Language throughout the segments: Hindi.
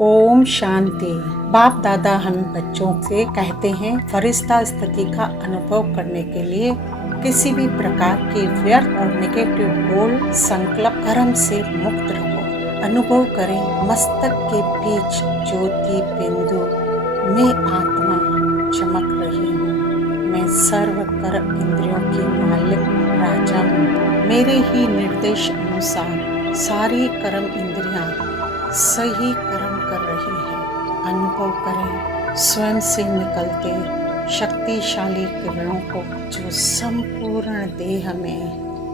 ओम शांति। बाप दादा हमें बच्चों से कहते हैं फरिश्ता स्थिति का अनुभव करने के लिए किसी भी प्रकार की व्यर्थ और नेगेटिव गोल संकल्प कर्म से मुक्त रहो। अनुभव करें मस्तक के बीच ज्योति बिंदु में आत्मा चमक रही हूँ। मैं सर्व कर्म इंद्रियों की मालिक राजा हूँ। मेरे ही निर्देश अनुसार सारी कर्म इंद्रियां सही कर्म कर रही है। अनुभव करें स्वयं से निकलते शक्तिशाली किरणों को जो संपूर्ण देह में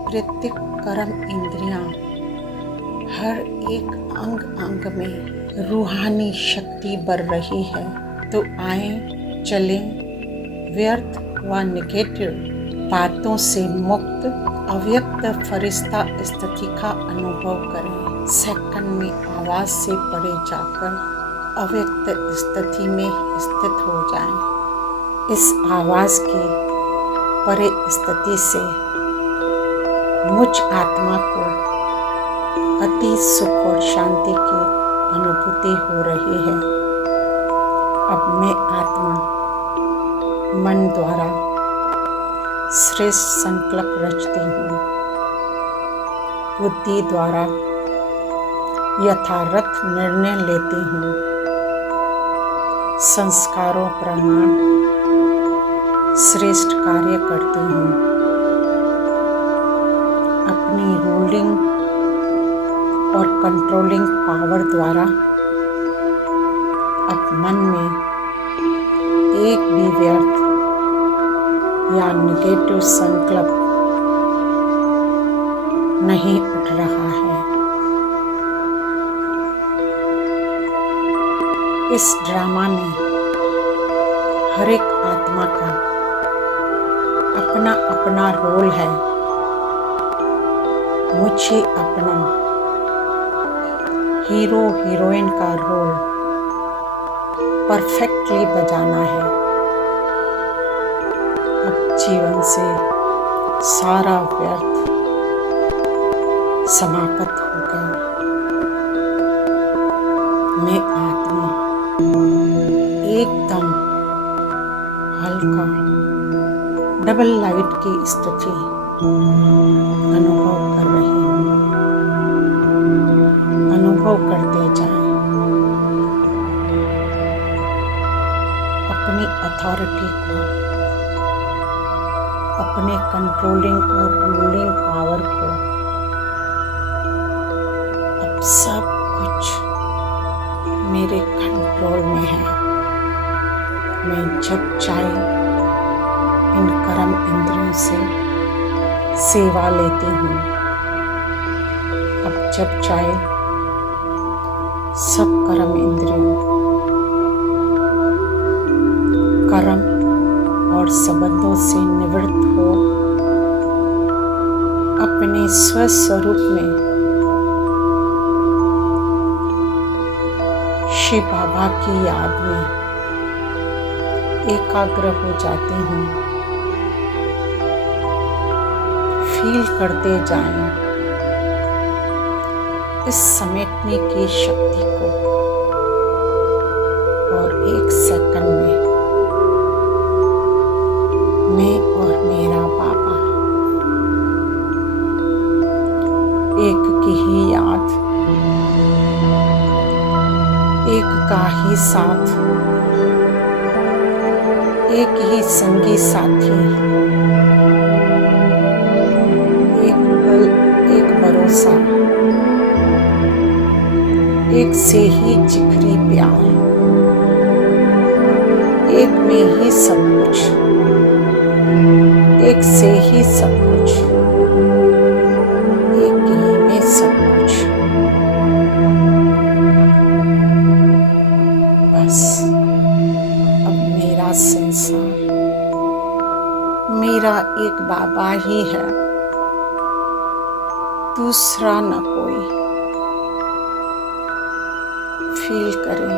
प्रत्येक कर्म इंद्रियां हर एक अंग अंग में रूहानी शक्ति बढ़ रही है। तो आए चलें व्यर्थ व नेगेटिव बातों से मुक्त अव्यक्त फरिश्ता स्थिति का अनुभव करें। सेकंड में आवाज से परे जाकर अव्यक्त स्थिति में स्थित हो जाएं। इस आवाज की परे स्थिति से मुझ आत्मा को अति सुख और शांति की अनुभूति हो रही है। अब मैं आत्मा मन द्वारा श्रेष्ठ संकल्प रचती हूँ। बुद्धि द्वारा यथार्थ निर्णय लेती हूँ। संस्कारों प्रमाण श्रेष्ठ कार्य करती हूँ। अपनी रूलिंग और कंट्रोलिंग पावर द्वारा अब मन में एक भी व्यर्थ या नेगेटिव संकल्प नहीं उठ रहा है। इस ड्रामा में हर एक आत्मा का अपना अपना रोल है। मुझे अपना हीरो हीरोइन का रोल परफेक्टली बजाना है। अब जीवन से सारा व्यर्थ समाप्त हो गया। मैं आत्मा एकदम हल्का डबल लाइट की स्थिति अनुभव कर रही हूँ। अनुभव करते जाएं। अपनी अथॉरिटी को, अपने कंट्रोलिंग और रूलिंग पावर को अब सब कुछ मेरे कंट्रोल में है। मैं जब चाहे इन कर्म इंद्रियों से सेवा लेती हूँ। अब जब चाहे सब कर्म इंद्रियों कर्म और संबंधों से निवृत्त हो अपने स्वस्वरूप में शिव बाबा की याद में एकाग्र हो जाती हूँ। फील करते जाएं इस समेटने की शक्ति को और एक सेकंड में मैं और मेरा बाबा एक की ही याद, एक का ही साथ, एक ही संगी साथी, एक बल, एक भरोसा, एक से ही जिगरी प्यार, एक में ही सब कुछ, एक से ही सब कुछ, एक ही में सब कुछ। बस अब मेरा संसार मेरा एक बाबा ही है, दूसरा न कोई। फील करें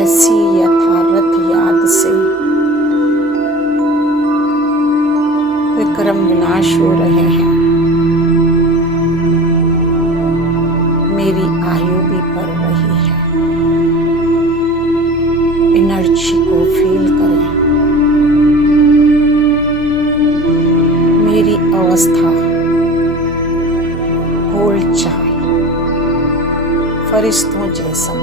ऐसी यथार्थ याद से विक्रम विनाश हो रहे हैं। मेरी आयु भी बढ़ रही है। एनर्जी को फील करें। मेरी अवस्था बोल चाल फरिश्तों जैसा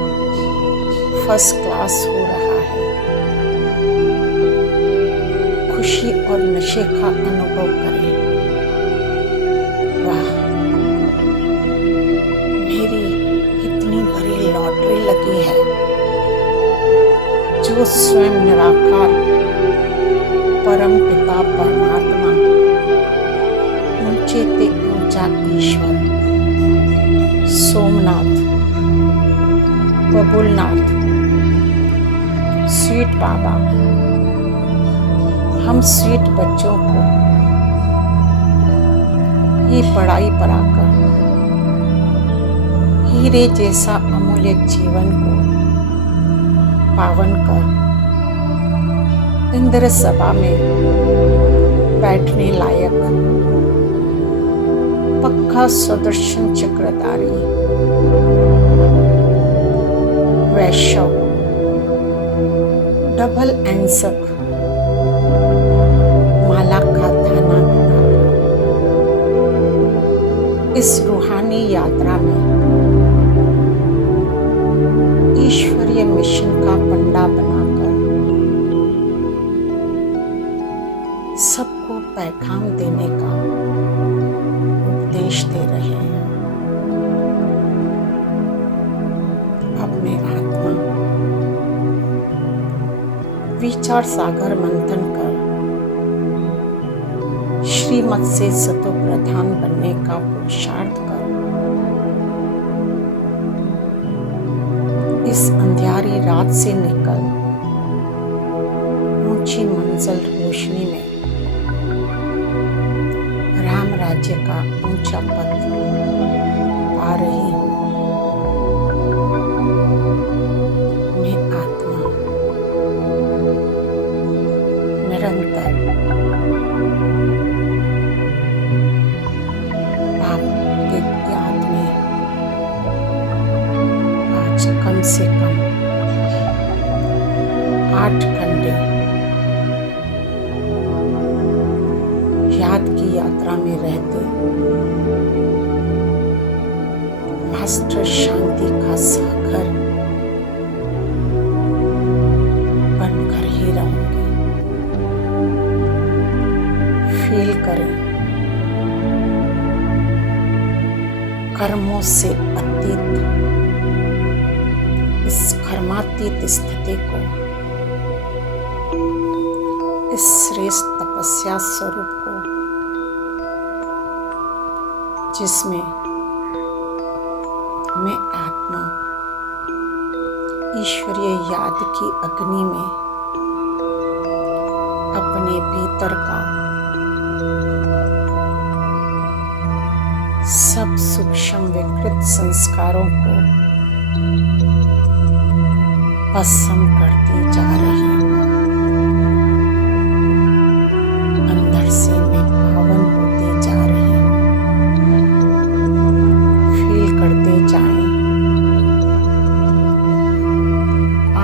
फर्स्ट क्लास हो रहा है। खुशी और नशे का अनुभव करें। वाह, मेरी इतनी बड़ी लॉटरी लगी है। जो स्वयं निराकार परम पिता परमात्मा, ऊंचे ते ऊंचा ईश्वर, सोमनाथ, बबुलनाथ, स्वीट बाबा, हम स्वीट बच्चों को ये पढ़ाई पढ़ाकर हीरे जैसा अमूल्य जीवन को पावन कर इंद्र सभा में बैठने लायक पक्का सुदर्शन चक्रधारी वैश्व डबल एंसक माला का थाना बनाकर इस रूहानी यात्रा में ईश्वरीय मिशन का पंडा बनाकर सबको पैगाम देने का उपदेश दे रहे हैं। अपने आत्मा विचार सागर मंथन कर श्रीमत से सतो प्रधान बनने का पुरुषार्थ कर इस अंधियारी रात से निकल ऊंची मंजिल रोशनी में राम राज्य का ऊंचा पद पा रही हूँ। मैं आत्मा निरंतर आपके याद में आज कम से कम 8 घंटे याद की यात्रा में रहते मास्टर शांति का सागर बनकर ही रहूंगी। फील करें कर्मों से अतीत इस कर्मातीत स्थिति को, इस श्रेष्ठ तपस्या स्वरूप को जिसमें मैं आत्मा ईश्वरीय याद की अग्नि में अपने भीतर का सब सूक्ष्म विकृत संस्कारों को भस्म करती जा रही हूँ। अंदर से मैं पावन होती जा रही हूँ। फील करते जाएं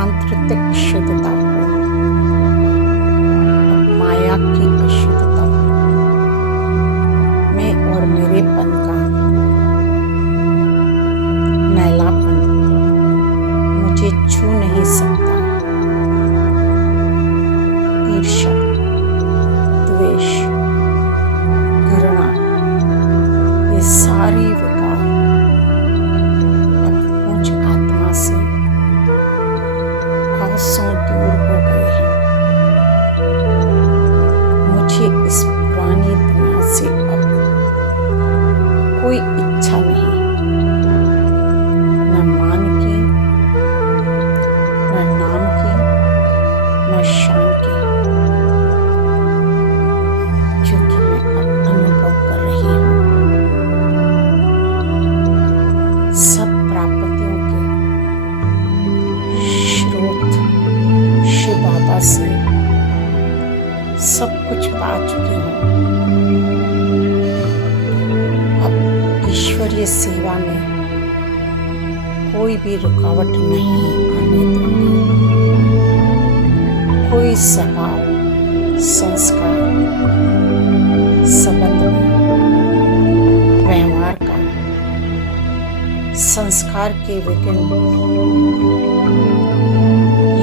आंतरिक शुद्धता को, माया की अशुद्धता मैं और मेरेपन का मैलापन मुझे छू नहीं सकता। ईर्ष्या, द्वेष, घृणा, ये सारी विकार अब मुझ आत्मा से कोसों दूर हो गए हैं। मुझे इस पुरानी दुनिया से अब कोई इच्छा नहीं, न मान की, न नाम की, न शान की, क्योंकि मैं अब अनुभव कर रही हूँ सब प्राप्तियों के स्रोत शिव बाबा से सब कुछ पा चुकी हूँ। अब ईश्वरीय सेवा में कोई भी रुकावट नहीं आने दूंगी। कोई स्वभाव, संस्कार, संबंध में व्यवहार का, संस्कार के विघ्न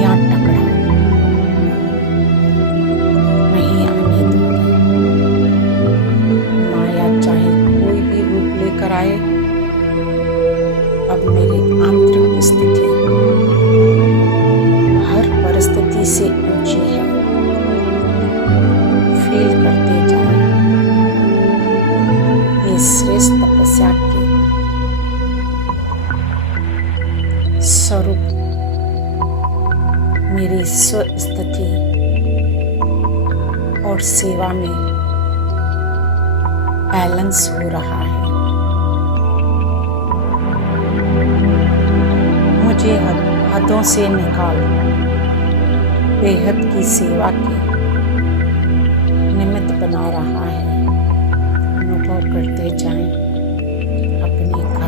या टकराव नहीं आने दूंगी। माया चाहे कोई भी रूप लेकर आए, अब मेरी आंतरिक स्थिति हर परिस्थिति से ऊंची है। फील करते जाएं। ये श्रेष्ठ तपस्या के स्वरूप मेरी स्वस्थिति और सेवा में बैलेंस हो रहा है। मुझे हदों से निकाल बेहद की सेवा के निमित्त बना रहा है। अनुभव करते जाएं अपने